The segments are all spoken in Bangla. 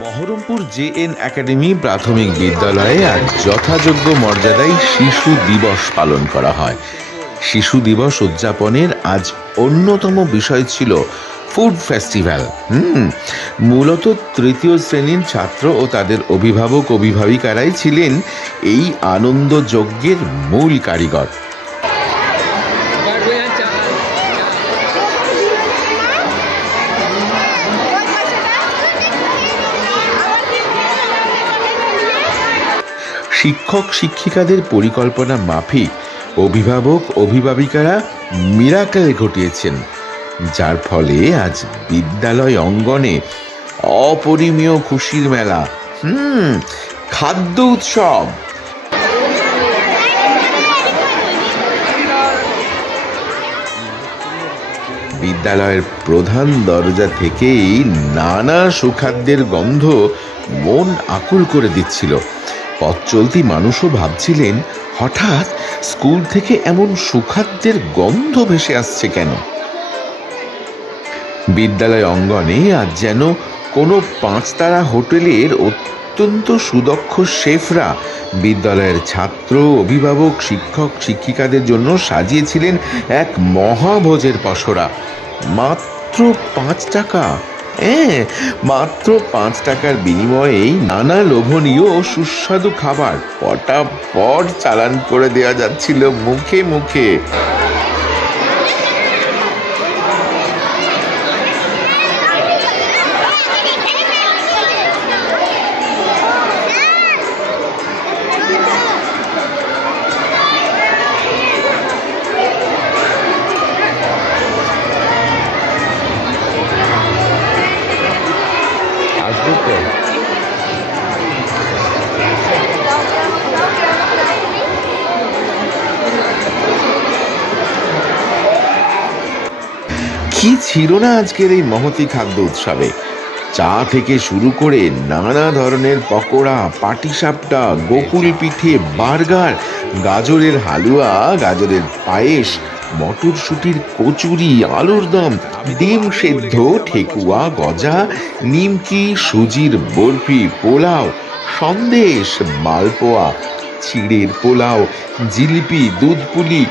বহরমপুর জে.এন. একাডেমি প্রাথমিক বিদ্যালয়ে আজ যথাযোগ্য মর্যাদায় শিশু দিবস পালন করা হয়। শিশু দিবস উদযাপনের আজ অন্যতম বিষয় ছিল ফুড ফেস্টিভ্যাল। মূলত তৃতীয় শ্রেণীর ছাত্র ও তাদের অভিভাবক অভিভাবিকারাই ছিলেন এই আনন্দ যজ্ঞের মূল কারিগর। শিক্ষক শিক্ষিকাদের পরিকল্পনা মাফিক অভিভাবক অভিভাবিকারা মিরাকেল ঘটিয়েছেন, যার ফলে আজ বিদ্যালয় অঙ্গনে অপরিমেয় খুশির মেলা, খাদ্য উৎসব। বিদ্যালয়ের প্রধান দরজা থেকেই নানা সুখাদ্যের গন্ধ মন আকুল করে দিচ্ছিল। পথ চলতি মানুষও ভাবছিলেন, হঠাৎ স্কুল থেকে এমন সুখাদ্যের গন্ধ ভেসে আসছে কেন। বিদ্যালয় অঙ্গনে আজ যেন কোনো 5 তারা হোটেলের অত্যন্ত সুদক্ষ শেফরা বিদ্যালয়ের ছাত্র অভিভাবক শিক্ষক শিক্ষিকাদের জন্য সাজিয়েছিলেন এক মহাভোজের পসরা। মাত্র 5 টাকা, মাত্র 5 টাকার বিনিময়েই নানা লোভনীয় ও সুস্বাদু খাবার পটাপট চালান করে দেওয়া যাচ্ছিল মুখে মুখে। কি ছিল না আজকের এই মহতী খাদ্য উৎসবে। চা থেকে শুরু করে নানা ধরনের পকোড়া, পাটিসাপটা, গোকুল পিঠে, বার্গার, গাজরের হালুয়া, গাজরের পায়েস, মটরশুটির কচুরি, আলুর দম, ডিম সেদ্ধ, ঠেকুয়া, গজা, নিমকি, সুজির বরফি, পোলাও, সন্দেশ, মালপোয়া, চিড়ের পোলাও, জিলিপি, দুধ পুলি,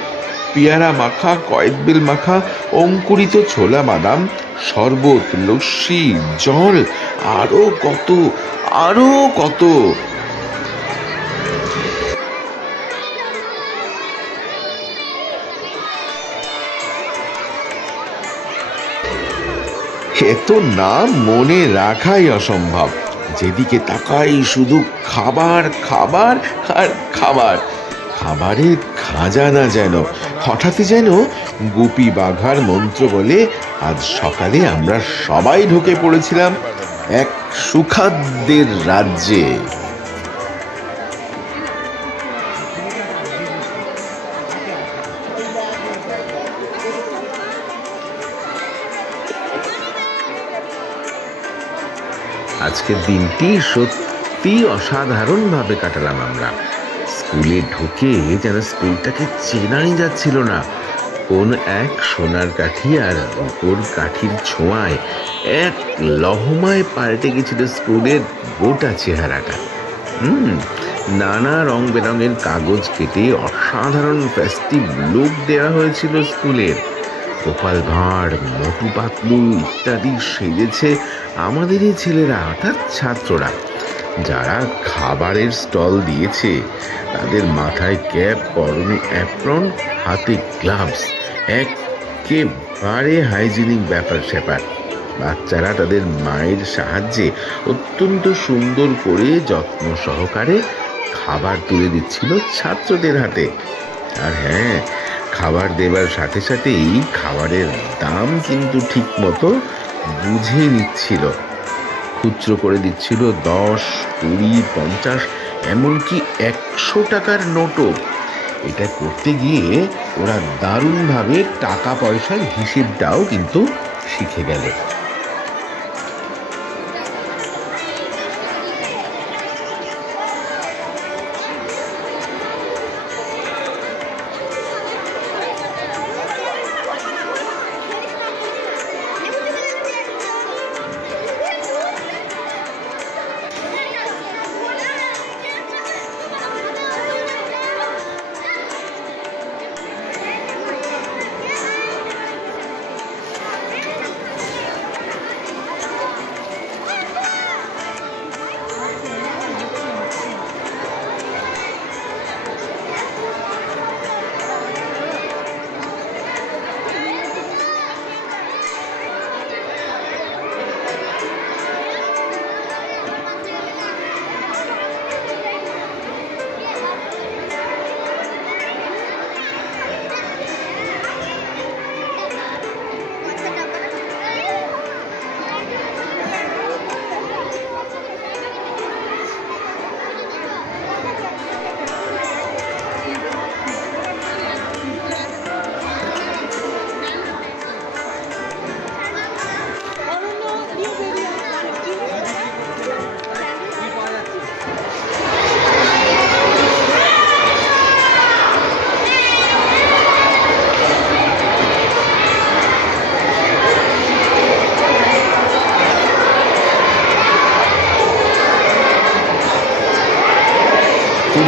পেয়ারা মাখা, কয়েকবেল মাখা, অঙ্কুরিত ছোলা বাদাম, শরবত, লস্যি, জল, আরো কত আরো কত। এত নাম মনে রাখাই অসম্ভব। যেদিকে তাকাই শুধু খাবার, খাবার আর খাবার। খাবারের খাজানা যেন হঠাৎই যেন গুপি বাঘার মন্ত্র বলে আজ সকালে আমরা সবাই ঢুকে পড়েছিলাম এক সুখাদ্যের রাজ্যে। আজকের দিনটি সত্যি অসাধারণভাবে কাটালাম আমরা। স্কুলে ঢুকে যেন স্কুলটাকে চেনাই যাচ্ছিল না। কোন এক সোনার কাঠি আর রূপোর কাঠির ছোঁয়ায় এক লহমায় পাল্টে গেছিল স্কুলের গোটা চেহারাটা। নানা রং বেরঙের কাগজ কেটে অসাধারণ ফেস্টিভ লুক দেওয়া হয়েছিল স্কুলের। গোপাল ভাঁড়, মোটু পাতলু ইত্যাদি সেজেছে আমাদেরই ছেলেরা অর্থাৎ ছাত্ররা। যারা খাবারের স্টল দিয়েছে তাদের মাথায় ক্যাপ, পরনে অ্যাপ্রন, হাতে গ্লাভস, একেবারে হাইজিনিক ব্যাপার স্যাপার। বাচ্চারা তাদের মায়ের সাহায্যে অত্যন্ত সুন্দর করে যত্ন সহকারে খাবার তুলে দিচ্ছিল ছাত্রদের হাতে। আর হ্যাঁ, খাবার দেবার সাথে সাথেই খাবারের দাম কিন্তু ঠিক মতো বুঝে নিচ্ছিল। খুচরো করে দিচ্ছিল 10, 20, 50, এমনকি 100 টাকার নোটও। এটা করতে গিয়ে ওরা দারুণভাবে টাকা পয়সার হিসেবটাও কিন্তু শিখে গেল।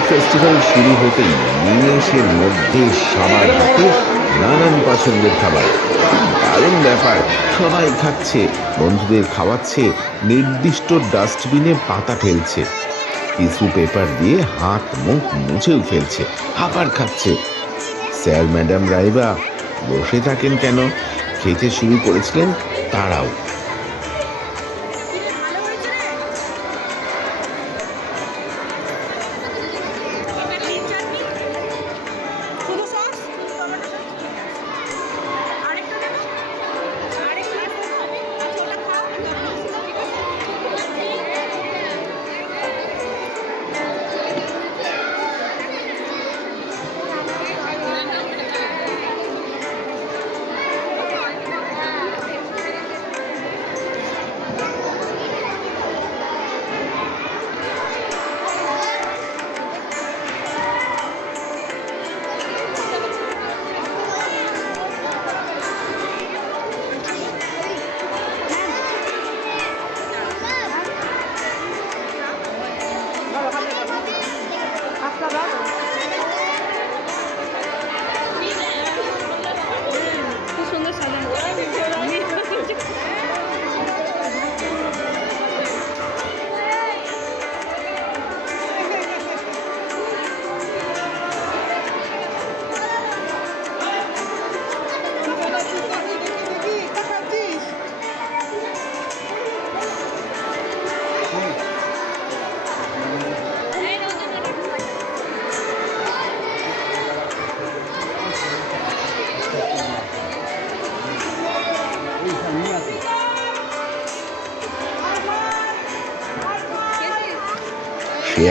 ফেস্টিভ্যাল শুরু হতেই নিমেষের মধ্যে সবার হাতে নানান পছন্দের খাবার। দারুণ ব্যাপার, সবাই খাচ্ছে, বন্ধুদের খাওয়াচ্ছে, নির্দিষ্ট ডাস্টবিনে পাতা ঠেলছে, টিস্যু পেপার দিয়ে হাত মুখ মুছেও ফেলছে, আবার খাচ্ছে। স্যার ম্যাডাম রাইবা বসে থাকেন কেন? খেতে শুরু করেছিলেন তারাও।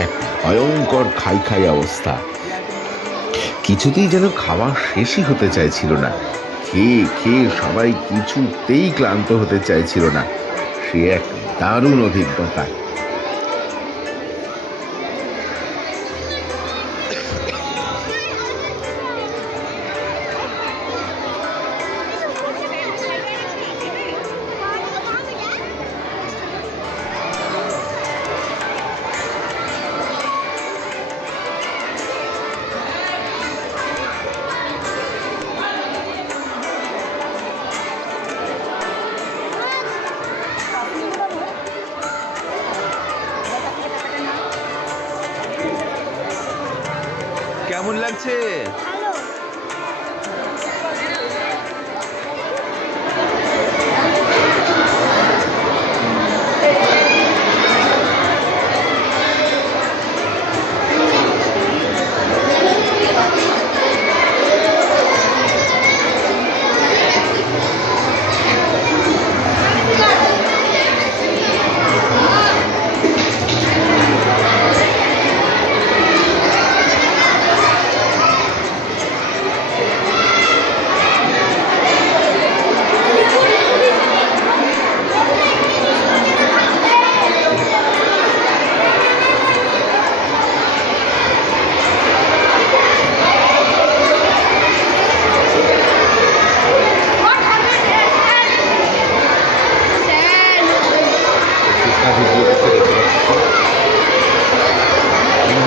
এক ভয়ঙ্কর খাই খাই অবস্থা, কিছুতেই যেন খাওয়া শেষই হতে চাইছিল না। খেয়ে খেয়ে সবাই কিছুতেই ক্লান্ত হতে চাইছিল না। সে এক দারুণ অভিজ্ঞতা। কেমন লাগছে?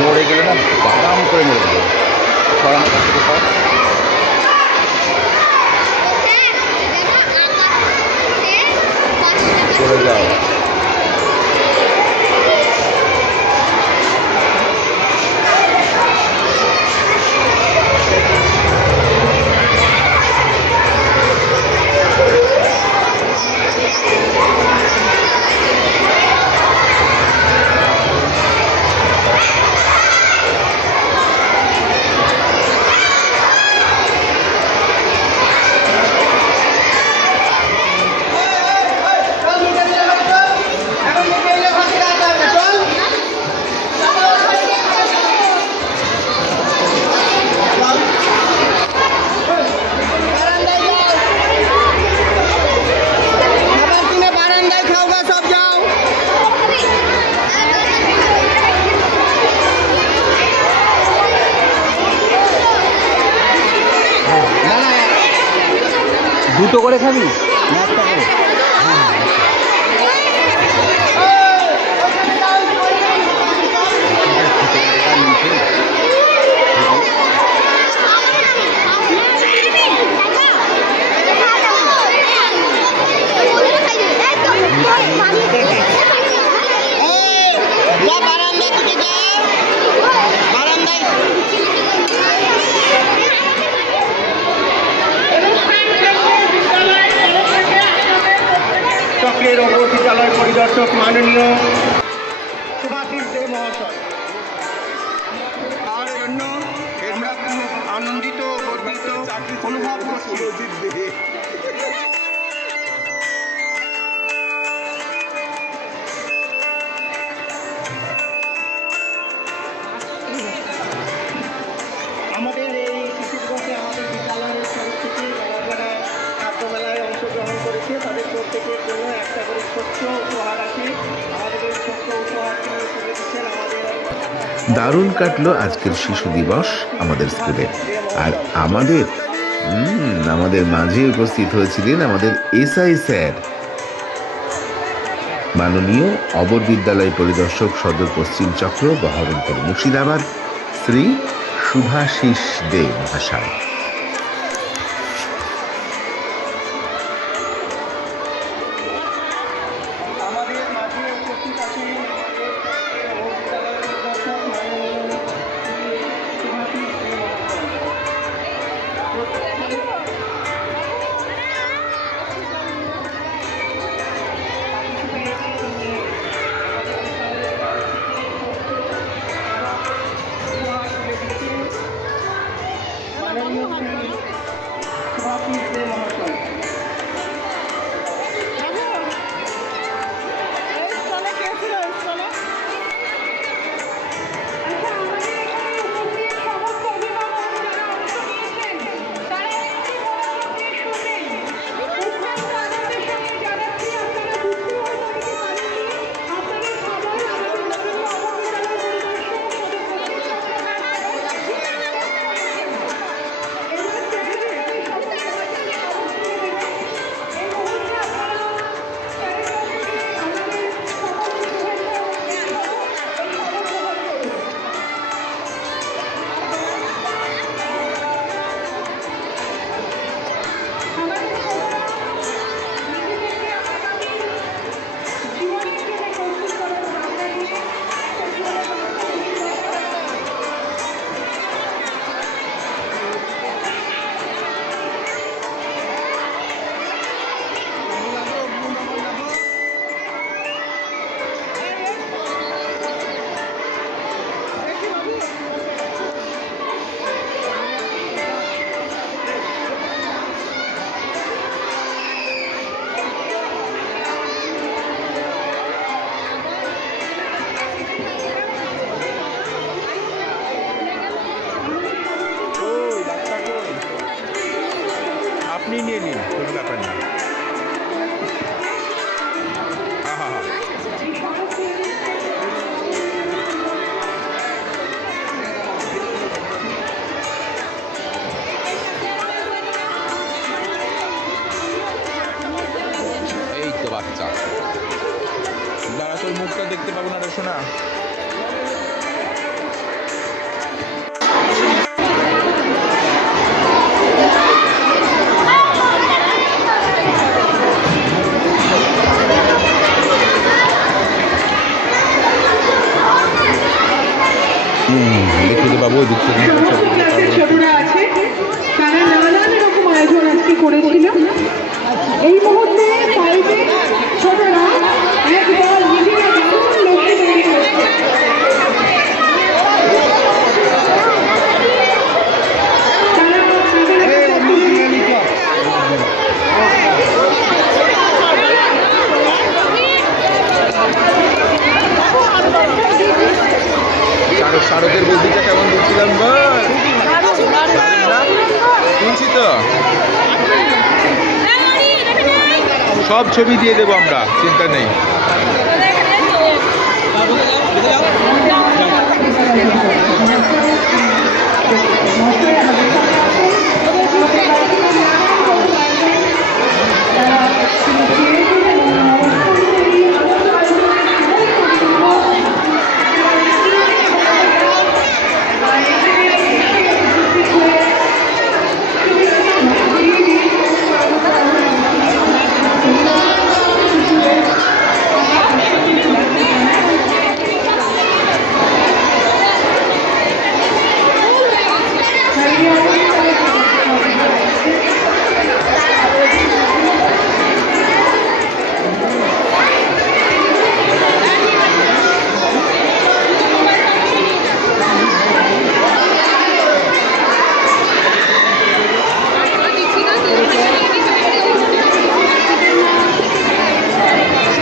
মরে গেলে না বাদাম করে মরে গেল। চলে যাও। দুটো করে খাবি? একটা করে। আজকের অপর বিদ্যালয় পরিদর্শক মাননীয় সুভাষিস দে মহাশয়, তার জন্য আমরা খুব আনন্দিত ও গর্বিত অনুভব করছি। আমাদের এই শিশু দিবসে আমাদের বিদ্যালয়ের তরফ থেকে যারা খাদ্যমেলায় অংশগ্রহণ করেছে তাদের প্রত্যেকের জন্য একটা করে ছোট্ট উপহার আছে। আমাদের এই ছোট্ট উপহারটি তুলে দিচ্ছেন আমাদের। দারুণ কাটলো আজকের শিশু দিবস আমাদের স্কুলে। আর আমাদের মাঝে উপস্থিত হয়েছিলেন আমাদের এসআই স্যার, মাননীয় অবর বিদ্যালয় পরিদর্শক সদর পশ্চিম চক্র, বহরমপুর, মুর্শিদাবাদ, শ্রী শুভাশিস দে মহাশয়। আমাদের মাঝে উপস্থিত আছেন সুভাষিস দে মহাশয়। আপনি নিয়ে নিন, কোনো ব্যাপার না। এই তো বাচ্চা, দাঁড়া, তোর মুখটা দেখতে পাবো না রে শোনা। ছোটরা আছে, তারা নানান রকম আয়োজন আজকে করেছিল। এই মুহূর্তে ছোটরা একবার নিজেরা দারুণ লক্ষ্যে তৈরি করছে। শারদের বুদ্ধিটা কেমন দিচ্ছিলাম বল, শুনছি তো। সব ছবি দিয়ে দেবো আমরা, চিন্তা নেই।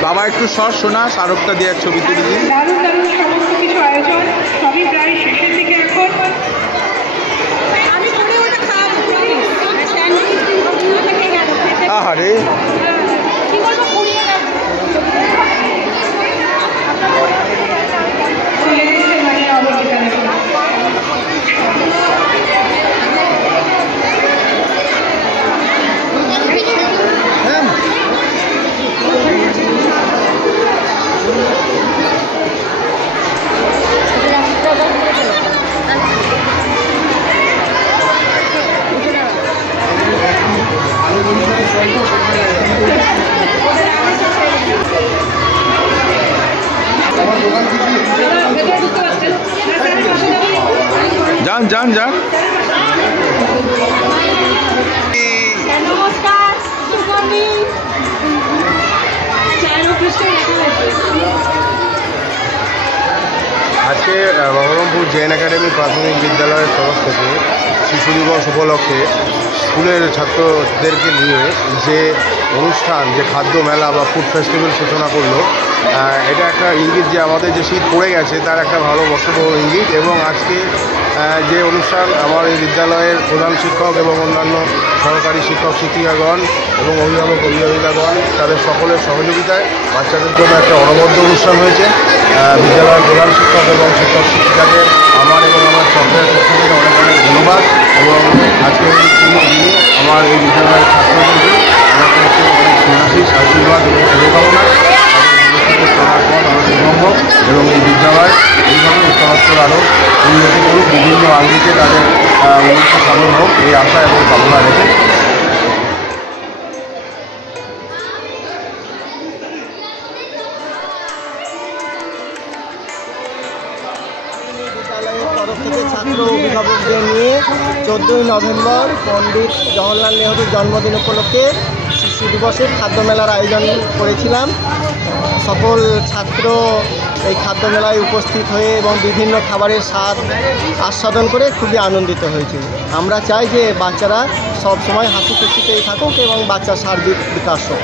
বাবা একটু সর শোনা, শাহরুখটা দিয়ে এক ছবি তুলে দিন। দারুণ দারুণ সমস্ত কিছু আয়োজন, সবই প্রায় শেষের দিকে এখন। আহারে চলে এসেছে মায়ের অবস্থা দেখুন। যান যান যান। নমস্কার, আজকে বহরমপুর জেএন একাডেমি প্রাথমিক বিদ্যালয়ের তরফ থেকে শিশু দিবস উপলক্ষে স্কুলের ছাত্রদেরকে নিয়ে যে অনুষ্ঠান, যে খাদ্য মেলা বা ফুড ফেস্টিভ্যাল সূচনা করলো, এটা একটা ইঙ্গিত যে আমাদের যে শীত পড়ে গেছে তার একটা ভালো বক্তব্য ইঙ্গিত। এবং আজকে যে অনুষ্ঠান, আমার এই বিদ্যালয়ের প্রধান শিক্ষক এবং অন্যান্য সহকারী শিক্ষক শিক্ষিকাগণ এবং অভিভাবক অভিভাবিকাগণ তাদের সকলের সহযোগিতায় বাচ্চাদের জন্য একটা অনবদ্য অনুষ্ঠান হয়েছে। বিদ্যালয়ের প্রধান শিক্ষক এবং শিক্ষক শিক্ষিকাদের আমার এবং আমার চক্রের পক্ষ থেকে অনেক অনেক ধন্যবাদ। এবং আজকে এই পুরো দিনে আমার এই বিদ্যালয়ের ছাত্রদেরকে আমার তরফ থেকে অনেক স্নেহাশিস আশীর্বাদ এবং শুভকামনা। সম্ভব এবং এই বিদ্যালয় এইভাবে উত্তরোত্তর আরও উন্নতি করুক, বিভিন্ন আঙ্গিকে তাদের উন্নতি সাধন হোক, এই আশা এবং কামনা রেখে বিদ্যালয়ের তরফ থেকে ছাত্র অভিভাবকদের নিয়ে 14ই নভেম্বর পণ্ডিত জওহরলাল নেহরুর জন্মদিন উপলক্ষে শিশু দিবসের খাদ্য মেলার আয়োজন করেছিলাম। সকল ছাত্র এই খাদ্য মেলায় উপস্থিত হয়ে এবং বিভিন্ন খাবারের স্বাদ আস্বাদন করে খুবই আনন্দিত হয়েছিল। আমরা চাই যে বাচ্চারা সব সময় হাসি খুশিতেই থাকুক এবং বাচ্চার সার্বিক বিকাশ হোক।